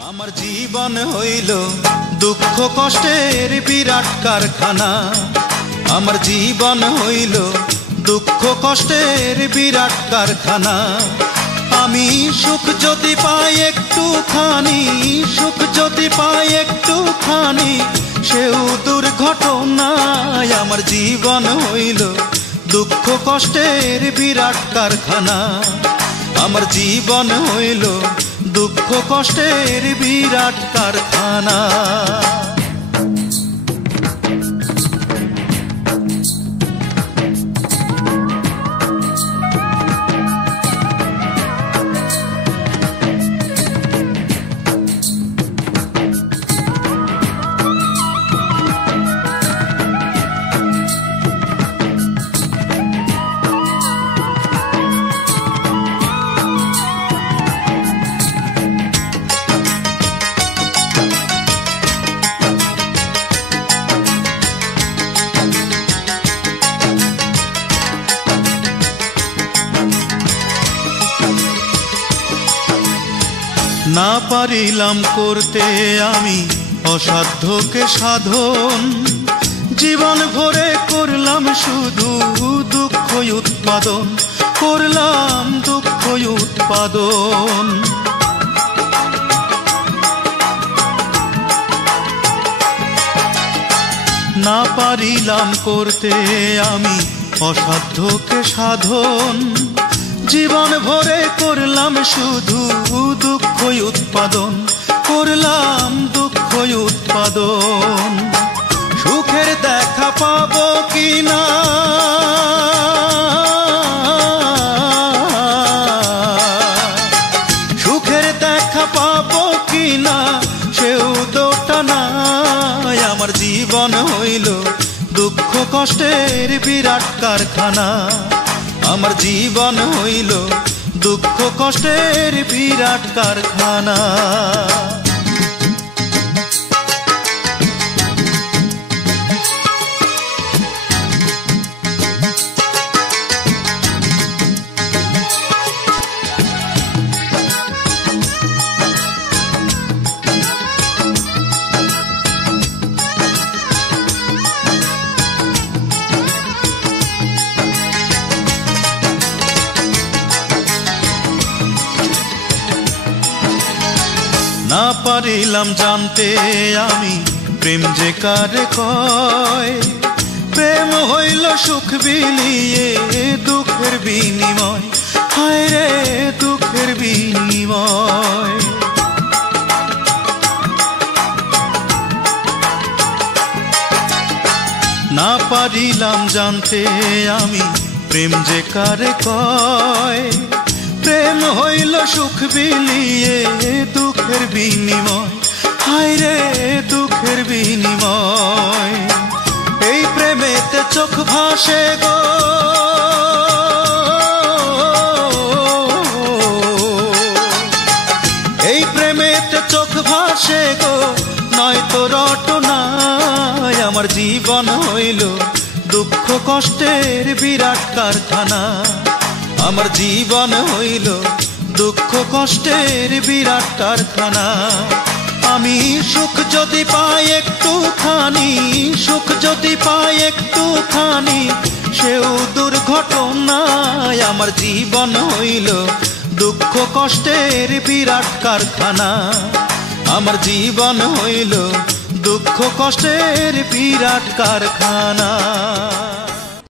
আমার জীবন হইল দুঃখ কষ্টের বিরাট কারখানা। আমার জীবন হইল দুঃখ কষ্টের বিরাট কারখানা। আমি সুখ যদি পাই একটুখানি, সুখ যদি পাই একটুখানি, সেও দুর্ঘটনায়। আমার জীবন হইল দুঃখ কষ্টের বিরাট কারখানা। আমার জীবন হইল দুঃখ কষ্টের বিরাট কারখানা। না পারিলাম করতে আমি অসাধ্যকে সাধন, জীবন ভরে করলাম শুধু দুঃখ উৎপাদন, করলাম দুঃখ উৎপাদন। না পারিলাম করতে আমি অসাধ্যকে সাধন, জীবন ভরে করলাম শুধু দুঃখ উৎপাদন, করলাম দুঃখ উৎপাদন। সুখের দেখা পাবো কিনা, সুখের দেখা পাবো কিনা, সেও দোটা নাই। আমার জীবন হইল দুঃখ কষ্টের বিরাট কারখানা। আমার জীবন হইল দুঃখ কষ্টের বিরাট কারখানা। না পারিলাম জানতে আমি প্রেম যে কারে কয়, প্রেম হইল সুখ বিলিয়ে দুঃখের বিনিময়, হায় রে দুঃখের বিনিময়। না পারিলাম জানতে আমি প্রেম যে কারে কয়, প্রেম হইল সুখ বিলিয়ে দুঃখের বিনিময়, হায় রে দুঃখের বিনিময়। এই প্রেমেতে চোখ ভাসে গো, এই প্রেমেতে চোখ ভাসে গো, নয়তো রটনায়। আমার জীবন হইল দুঃখ কষ্টের বিরাট কারখানা। আমার জীবন হইল দুঃখ কষ্টের বিরাট কারখানা। আমি সুখ যদি পাই একটুখানি, সুখ যদি পাই একটুখানি, সেও দুর্ঘটনায়। আমার জীবন হইল দুঃখ কষ্টের বিরাট কারখানা। আমার জীবন হইল দুঃখ কষ্টের বিরাট কারখানা।